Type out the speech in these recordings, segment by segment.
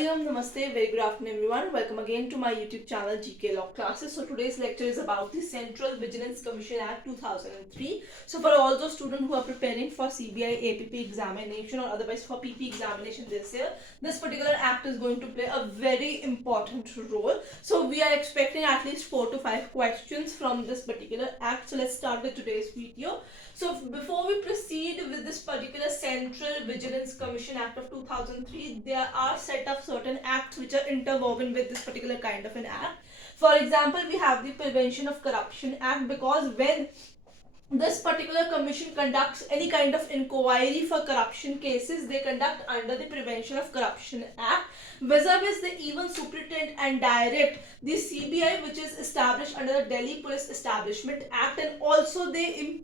Hariam, Namaste, very good afternoon everyone. Welcome again to my YouTube channel GK Law Classes. So today's lecture is about the Central Vigilance Commission Act 2003. So for all those students who are preparing for CBI APP examination or otherwise for PP examination this year, this particular act is going to play a very important role. So we are expecting at least 4 to 5 questions from this particular act. So let's start with today's video. So before we proceed with this particular Central Vigilance Commission Act of 2003, there are set of certain acts which are interwoven with this particular kind of an act. For example, we have the Prevention of Corruption Act, because when this particular commission conducts any kind of inquiry for corruption cases, they conduct under the Prevention of Corruption Act. Vis-a-vis, they even superintend and direct the CBI, which is established under the Delhi Police Establishment Act, and also they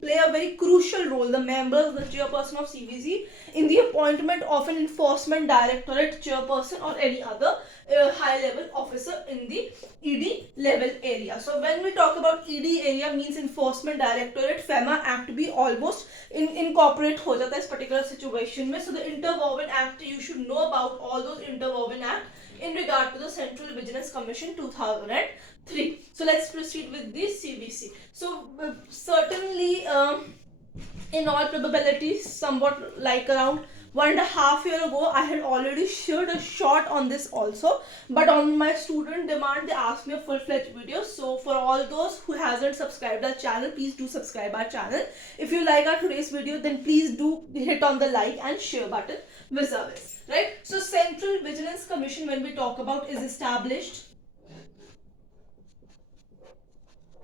play a very crucial role, the members, the chairperson of CVC, in the appointment of an enforcement directorate chairperson or any other high level officer in the ED level area. So when we talk about ED area, means enforcement directorate, FEMA act भी almost incorporate हो जाता है इस particular situation में. So the interwoven act, you should know about all those interwoven act in regard to the Central Vigilance Commission 2003. So let's proceed with the CVC. So certainly in all probability, somewhat like around 1.5 years ago, I had already shared a short on this also, but on my student demand, they asked me a full-fledged video. So for all those who hasn't subscribed our channel, please do subscribe our channel. If you like our today's video, then please do hit on the like and share button vis-a-vis, right? So Central Vigilance Commission, when we talk about, is established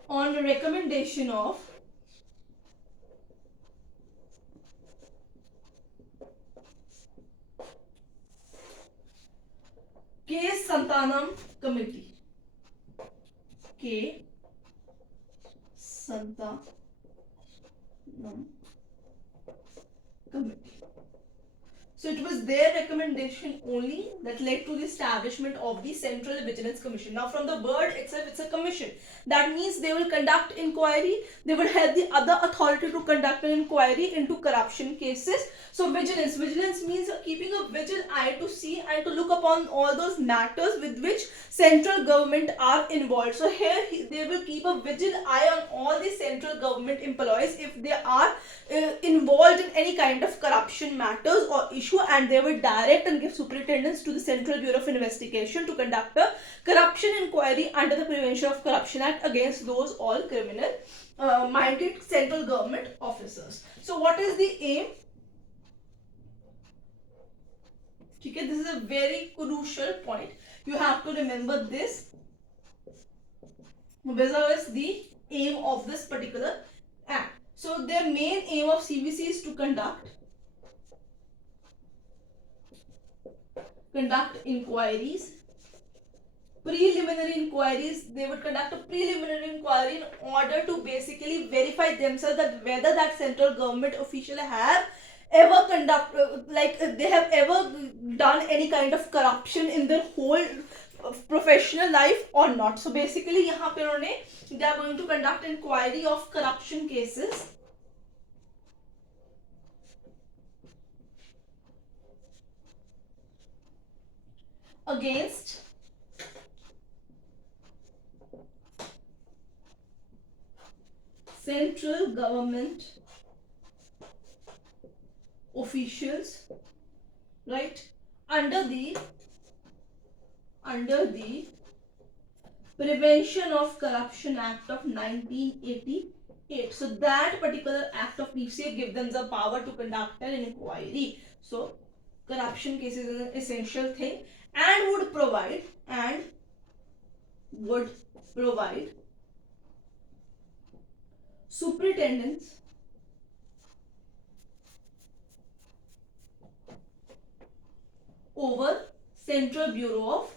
on the recommendation of K. Santanam Committee. K. Santanam Committee. So it was their recommendation only that led to the establishment of the Central Vigilance Commission. Now from the word itself, it's a commission. That means they will conduct inquiry, they will help the other authority to conduct an inquiry into corruption cases. So vigilance means keeping a vigilant eye to see and to look upon all those matters with which central government are involved. So here they will keep a vigilant eye on all the central government employees if they are involved in any kind of corruption matters or issue, and they will direct and give superintendence to the Central Bureau of Investigation to conduct a corruption inquiry under the Prevention of Corruption Act against those all criminal minded central government officers. So what is the aim? Okay, this is a very crucial point. You have to remember this vis-a-vis the aim of this particular act. So their main aim of CVC is to conduct inquiries, preliminary inquiries. They would conduct a preliminary inquiry in order to basically verify themselves that whether that central government official have ever they have ever done any kind of corruption in their whole professional life or not. So basically यहाँ पे उन्होंने they are going to conduct inquiry of corruption cases against central government officials, right, under the Prevention of Corruption Act of 1988. So that particular act of PCA gives them the power to conduct an inquiry. So corruption cases is an essential thing, and would provide superintendence over Central Bureau of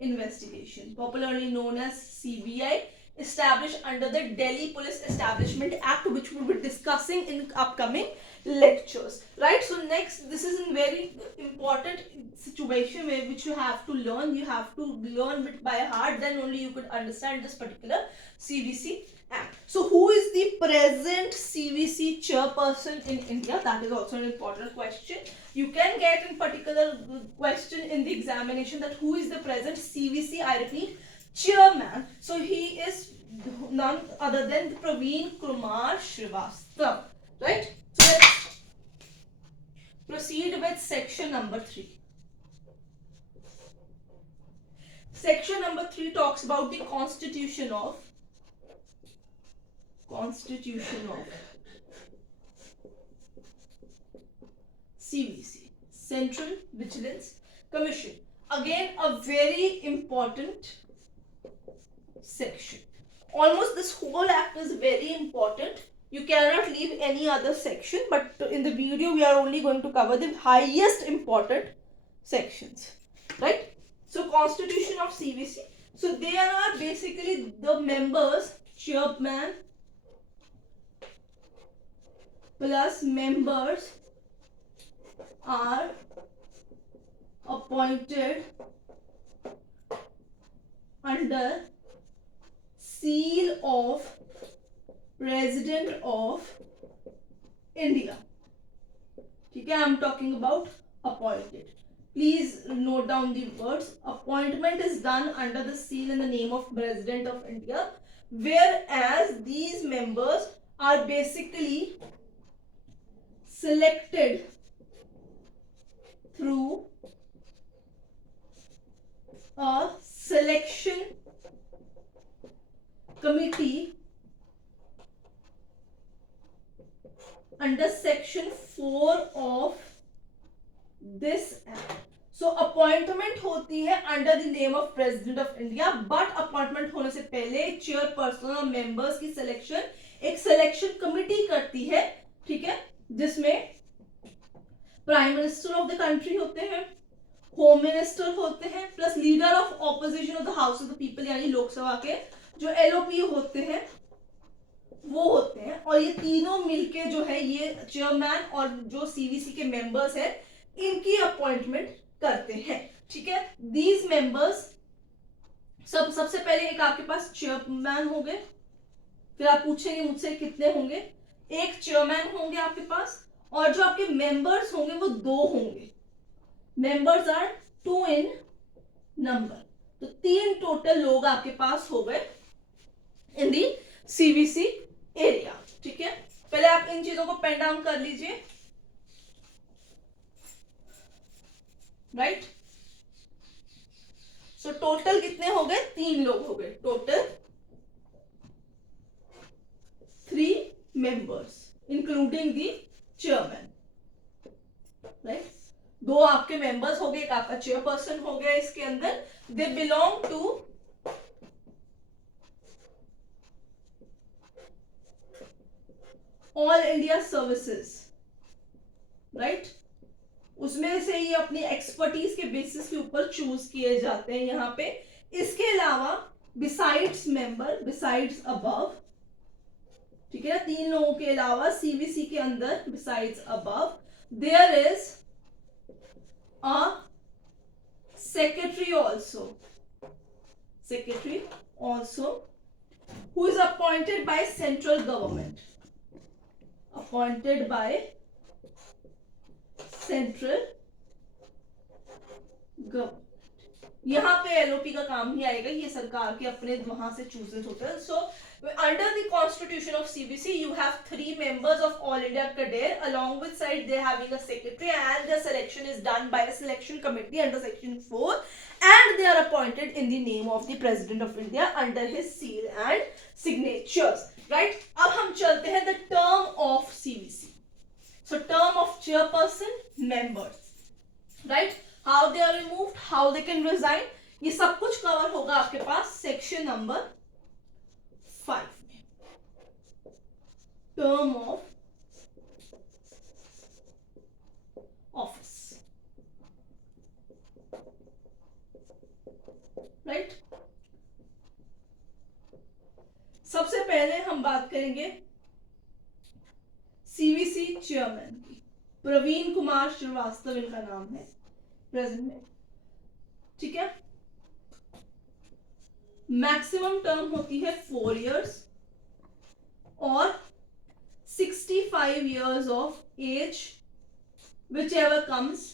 Investigation, popularly known as CBI, established under the Delhi Police Establishment Act, which we will be discussing in upcoming lectures, right? So next, this is a very important situation which you have to learn. You have to learn it by heart, then only you could understand this particular CVC Act. So who is the present CVC chairperson in India? That is also an important question. You can get in particular question in the examination that who is the present CVC, I repeat, chairman. So he is none other than Praveen Kumar Srivastava, right? So let's proceed with section number 3. Section number 3 talks about the constitution of CVC, Central Vigilance Commission. Again, a very important section. Almost this whole act is very important. You cannot leave any other section, but in the video we are only going to cover the highest important sections, right? So constitution of CVC. So there are basically the members, chairman plus members are appointed under seal of President of India. Okay, I am talking about appointed. Please note down the words. Appointment is done under the seal in the name of President of India, whereas these members are basically selected through a selection committee under section 4 of this act. So appointment होती है under the name of president of India, but appointment होने से पहले chairperson और members की selection एक selection committee करती है, ठीक है, जिसमें prime minister of the country होते हैं, होम मिनिस्टर होते हैं, plus leader of opposition of the house of the people यानी लोकसभा के जो LOP होते हैं वो होते हैं, और ये तीनों मिलके जो है ये चेयरमैन और जो CVC के मेंबर्स हैं इनकी अपॉइंटमेंट करते हैं, ठीक है। दीज मेंबर्स सबसे पहले एक आपके पास चेयरमैन हो गए, फिर आप पूछेंगे मुझसे कितने होंगे, एक चेयरमैन होंगे आपके पास, और जो आपके मेंबर्स होंगे वो 2 होंगे। मेंबर्स आर 2 इन नंबर, तो 3 टोटल लोग आपके पास हो गए इन दी CVC एरिया, ठीक है। पहले आप इन चीजों को पेन डाउन कर लीजिए, राइट। सो टोटल कितने हो गए, 3 लोग हो गए, total 3 members including the chairman, right. 2 आपके मेंबर्स हो गए, एक आपका चेयरपर्सन हो गया इसके अंदर, they belong to all India services, right. उसमें से ये अपनी एक्सपर्टीज के बेसिस के ऊपर चूज किए जाते हैं यहाँ पे। इसके अलावा बिसाइड्स मेंबर, बिसाइड्स अबव, ठीक है, 3 लोगों के अलावा CVC के अंदर besides above there is a secretary also who is appointed by central government, appointed by central government। यहाँ पे LOP का काम ही आएगा, ये सरकार के अपने वहां से चूजेस होते हैं। सो under the constitution of CVC you have 3 members of All India Cadre, along with side they having a secretary, and the selection is done by a selection committee under section 4, and they are appointed in the name of the President of India under his seal and signatures, right। अब हम चलते हैं the term of CVC। So term of chairperson, members, right, how they are removed, how they can resign, ये सब कुछ cover होगा आपके पास section number 5 में। Term of office, right. सबसे पहले हम बात करेंगे CVC चेयरमैन की, प्रवीण कुमार श्रीवास्तव इनका नाम है प्रेजेंट में, ठीक है। मैक्सिमम टर्म होती है 4 years, or 65 years of age whichever comes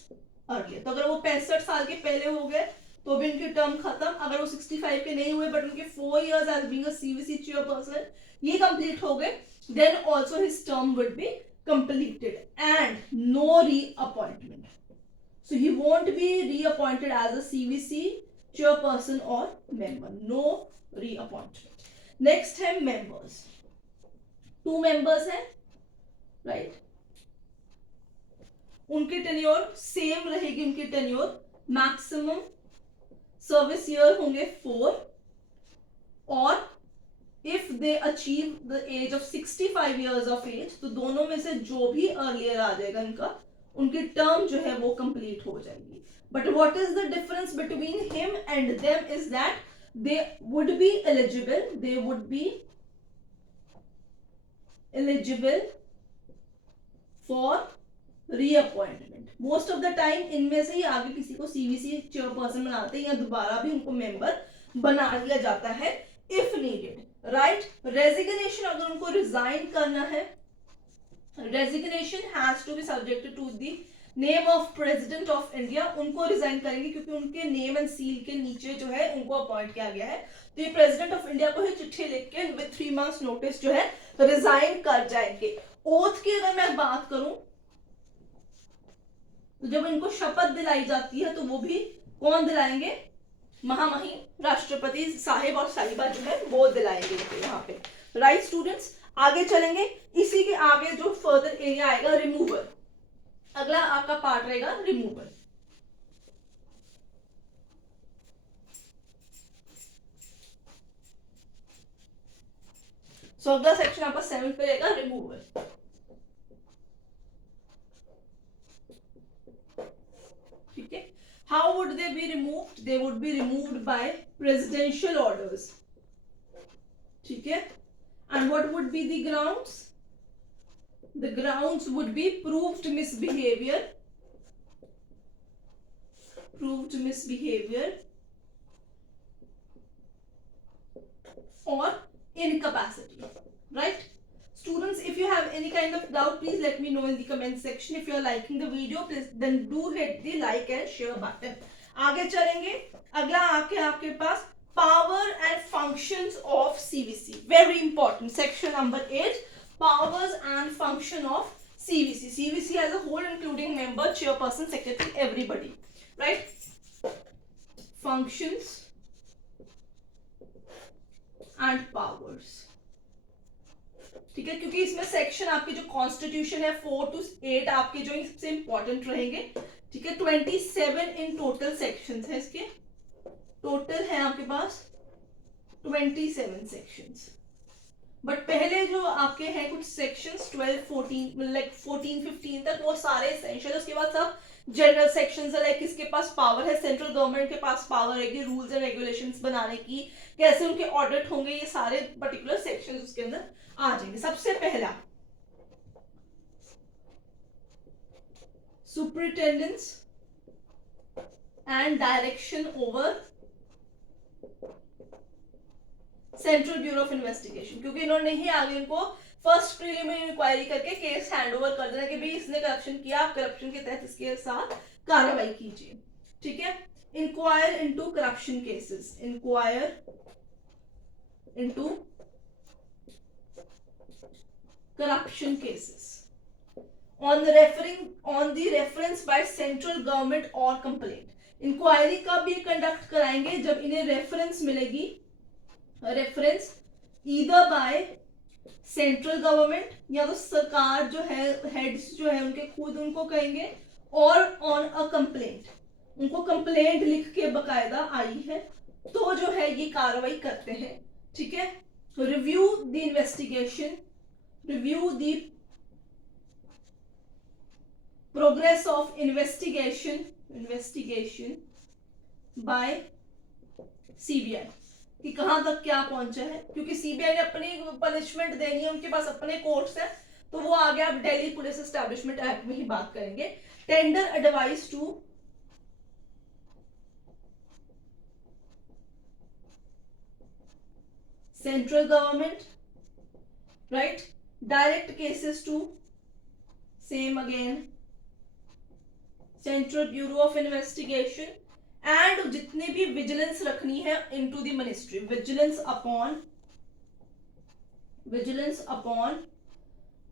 earlier. तो अगर वो 65 साल के पहले हो गए तो भी उनकी टर्म खत्म, अगर वो 65 के नहीं हुए बट उनके 4 years as being a CVC chairperson ये कंप्लीट हो गए, then also his term would be completed and no reappointment. So he won't be reappointed as a CVC chairperson or member. No reappointment. Next है members. 2 members हैं, right? उनकी tenure same रहेगी, उनकी tenure maximum service year होंगे 4 और if they achieve the age of 65 years ऑफ age तो दोनों में से जो भी अर्लियर आ जाएगा इनका, उनकी टर्म जो है वो कंप्लीट हो जाएगी. But what is the difference between him and them is that they would be eligible for reappointment. Most of the time इनमें से ही आगे किसी को सीवीसी चेयरपर्सन बनाते हैं या दोबारा भी उनको मेंबर बना लिया जाता है इफ नीडेड, राइट. रेजिग्नेशन अगर उनको रिजाइन करना है, resignation has to be subjected to the name of president of India. उनको रिजाइन करेंगे क्योंकि उनके नेम एंड सील के नीचे जो है उनको अपॉइंट किया गया है, तो ये प्रेसिडेंट ऑफ इंडिया को ही चिट्ठी लिख के विद 3 months नोटिस जो है रिजाइन कर जाएंगे. ओथ की अगर मैं बात करूं तो जब इनको शपथ दिलाई जाती है तो वो भी कौन दिलाएंगे, महामहिम राष्ट्रपति साहिब और साहिबा जो है वो दिलाएंगे यहाँ पे, राइट स्टूडेंट्स. आगे चलेंगे, इसी के आगे जो फर्दर एरिया आएगा रिमूवल, अगला आपका पार्ट रहेगा रिमूवल. सो अगला सेक्शन आपका 7 पे रहेगा रिमूवल. ठीक है. How would they be removed? They would be removed by presidential orders. ठीक है. And what would be the grounds? The grounds would be proved misbehavior, or incapacity, right? Students, if you have any kind of doubt, please let me know in the comment section. If you are liking the video, please then do hit the like and share button. आगे चलेंगे, अगला आपके पास power and functions of CVC. Very important. Section number 8. Powers and function of CVC. CVC as a whole, including member, chairperson, secretary, everybody, right? Functions and powers. ठीक है, क्योंकि इसमें section आपके जो कॉन्स्टिट्यूशन है 4 to 8 आपके जो सबसे इंपॉर्टेंट रहेंगे. ठीक है. 27 इन टोटल सेक्शंस है इसके, टोटल है आपके पास 27 सेक्शंस. बट पहले जो आपके हैं कुछ सेक्शंस 12, 14 लाइक 14, 15 तक वो सारे एसेंशियल. उसके बाद सब जनरल सेक्शंस है, लाइक किसके पास पावर है, सेंट्रल गवर्नमेंट के पास पावर है कि रूल्स एंड रेगुलेशंस बनाने की, कैसे उनके ऑडिट होंगे, ये सारे पर्टिकुलर सेक्शंस उसके अंदर आ जाएंगे. सबसे पहला superintendence and direction over central bureau of investigation, क्योंकि इन्होंने ही आगे इनको फर्स्ट प्रीलिमिनरी इंक्वायरी करके केस हैंडओवर कर देना कि भाई इसने करप्शन किया, आप करप्शन के तहत इसके साथ कार्रवाई कीजिए. ठीक है. Inquire into corruption cases, inquire into corruption cases on the reference by central government और कंप्लेंट. इंक्वायरी कब ये कंडक्ट कराएंगे? जब इन्हें रेफरेंस मिलेगी, reference either by central government या तो सरकार जो है, हेड्स जो है उनके खुद उनको कहेंगे, और ऑन अ कंप्लेंट, उनको कंप्लेंट लिख के बकायदा आई है तो जो है ये कार्रवाई करते हैं. ठीक है. Review the investigation, review the progress of investigation by CBI कि कहां तक क्या पहुंचा है, क्योंकि सीबीआई ने अपनी पनिशमेंट देनी है, उनके पास अपने कोर्ट्स है, तो वो आगे आप दिल्ली पुलिस एस्टैब्लिशमेंट एक्ट में ही बात करेंगे. Tender advice to central government right? Direct cases to same again central bureau of investigation, and जितने भी विजिलेंस रखनी है into the ministry, vigilance upon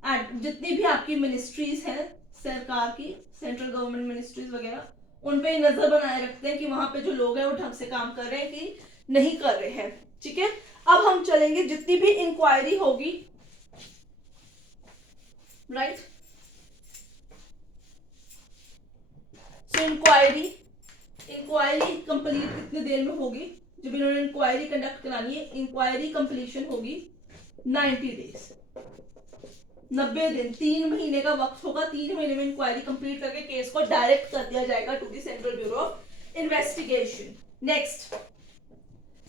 and जितनी भी आपकी मिनिस्ट्रीज हैं सरकार की, सेंट्रल गवर्नमेंट मिनिस्ट्रीज वगैरह, उन पे नजर बनाए रखते हैं कि वहां पे जो लोग हैं वो ढंग से काम कर रहे हैं कि नहीं कर रहे हैं, ठीक है। अब हम चलेंगे जितनी भी इंक्वायरी होगी, राइट, सो इंक्वायरी कंप्लीट कितनी देर में होगी, जब इन्होंने इंक्वायरी कंडक्ट करानी है, इंक्वायरी कंप्लीशन होगी 90 डेज, 90 दिन, 3 महीने का वक्त होगा। 3 महीने में इंक्वायरी कंप्लीट करके केस को डायरेक्ट कर दिया जाएगा to the central bureau of investigation. Next,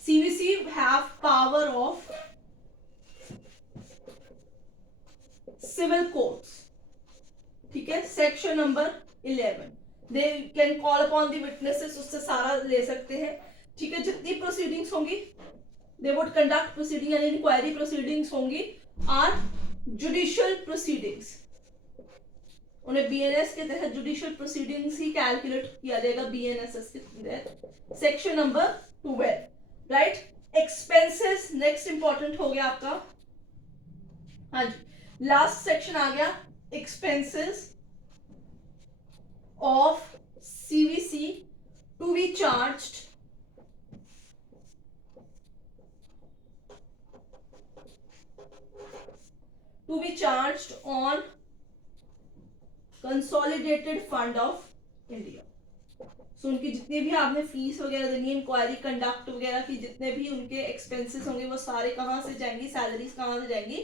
CVC have power of civil courts, ठीक है, section number 11, they can call upon the witnesses, उससे सारा ले सकते हैं, ठीक है। जितनी प्रोसीडिंग्स होंगी, दे वुड कंडक्ट प्रोसीडिंग यानी इंक्वायरी प्रोसीडिंग्स होंगी आर जुडिशियल प्रोसीडिंग्स, उन्हें बीएनएस के तहत जुडिशियल प्रोसीडिंग्स ही कैलकुलेट किया जाएगा, बीएनएसएस के तहत, section number 12, right. Expenses next important हो गया आपका, हाँ जी, लास्ट सेक्शन आ गया, expenses of CVC to be charged on consolidated fund of India। So उनकी जितनी भी आपने फीस वगैरह देनी है, इंक्वायरी कंडक्ट वगैरह की जितने भी उनके एक्सपेंसेस होंगे वो सारे कहाँ से जाएंगी, सैलरीज कहाँ से जाएंगी,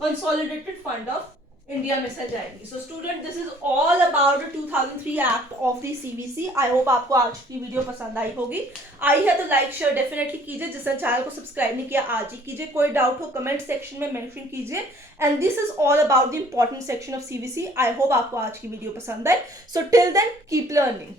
कंसोलिडेटेड फंड ऑफ इंडिया में से जाएगी। So student, this is all about 2003 act of the CVC. I hope आपको आज की वीडियो पसंद आई होगी। आई है तो लाइक शेयर डेफिनेटली कीजिए, जिसने चैनल को सब्सक्राइब नहीं किया आज ही कीजिए, कोई डाउट हो कमेंट सेक्शन में मेंशन कीजिए। And this is all about the important section of CVC. I hope आपको आज की वीडियो पसंद आए। So till then keep learning.